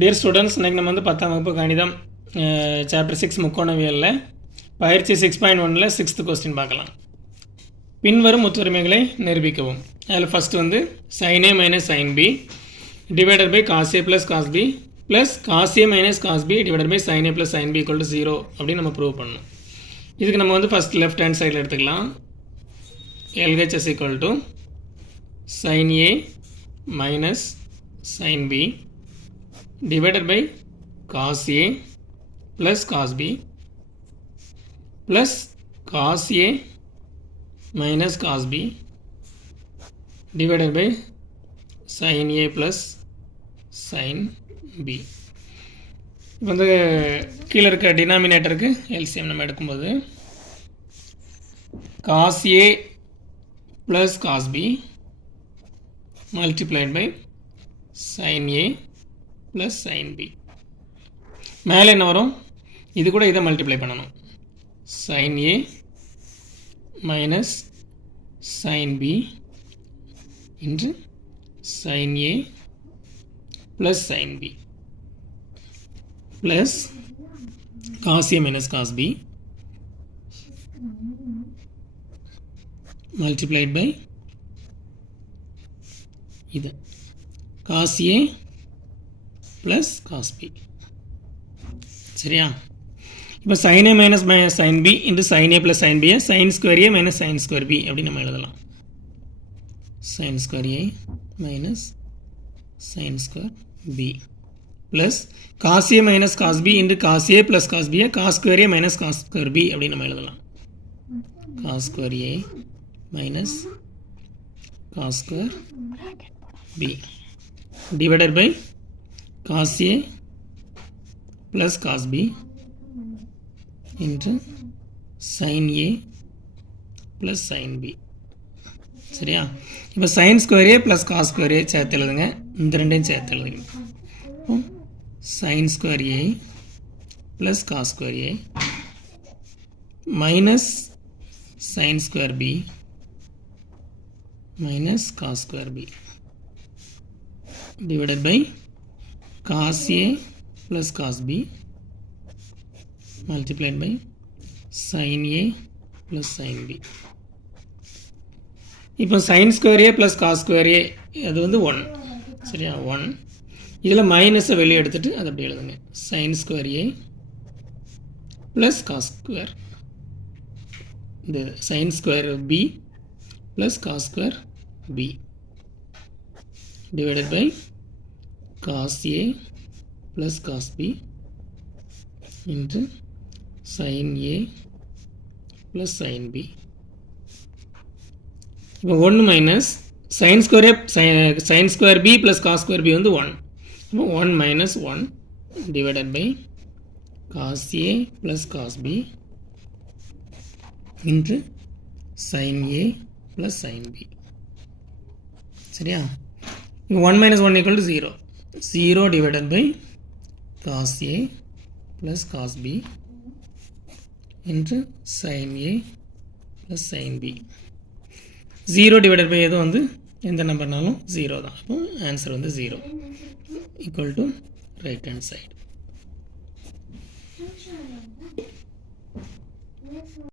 Dear students, இன்றைக்கி நம்ம வந்து 10ஆம் வகுப்பு கணிதம் சாப்டர் 6 முக்கோணவியலில் பயிற்சி 6.1ல் 6th கொஸ்டின் பார்க்கலாம். பின்வரும் முற்றுரிமைகளை நிரூபிக்கவும். அதில் ஃபஸ்ட்டு வந்து sin a minus sin b divided by cos a plus cos b plus cos a minus cos b divided by sin a plus sin b equal to 0 அப்படின்னு நம்ம prove பண்ணணும். இதுக்கு நம்ம வந்து ஃபஸ்ட் லெஃப்ட் ஹேண்ட் சைடில் எடுத்துக்கலாம். LHS equal to sin a minus sin b divided by cos a plus cos b plus cos a minus cos b divided by sin a plus sin b. இப்போ வந்து கீழே இருக்க டினாமினேட்டருக்கு LCM நம்ம எடுக்கும்போது cos a plus cos b multiplied by sin a plus sin b. மேலே என்ன வரும்? இது கூட இதை மல்டிப்ளை பண்ணணும். sin a minus sin b into sin a plus sin b plus cos a minus cos b multiplied by இது cos a plus cos b. சரியா? இப்போ sin a minus sin b into sin a plus sin b sin square a minus sin square b அப்படி நம்ம எழுதலாம். sin square a minus sin square b plus cos a minus cos b into cos a plus cos b cos square a minus cos square b அப்படி நம்ம எழுதலாம். cos square a minus cos square b divided by cos a plus cos b into sin a plus sin b. சரியா? இப்போ sin square a plus cos square a சேர்த்து எழுதுங்க. இந்த ரெண்டையும் சேர்த்து எழுதுங்க. sin square a plus cos square a minus sin square b minus cos square b divided by cos a plus cos b multiplied by sin a plus sin b. இப்போ sin square a plus cos square a அது வந்து 1. சரியா? 1. இதில் மைனஸை வெளியே எடுத்துட்டு அதை அப்படி எழுதுங்க. sin square a plus cos square இந்த sin square b plus cos square b divided by cos a plus cos b into sin a plus sin b. இப்போ 1 minus sin square b plus cos square b வந்து 1. இப்போ 1 minus 1 divided by cos a plus cos b into sin a plus sin b. சரியா? 1 minus 1 equal to 0. 0 divided by cos a plus cos b into sin a plus sin b. 0 divided by எது வந்து எந்த நம்பர்னாலும் 0 தான். அப்போ answer வந்து 0 equal to right hand side.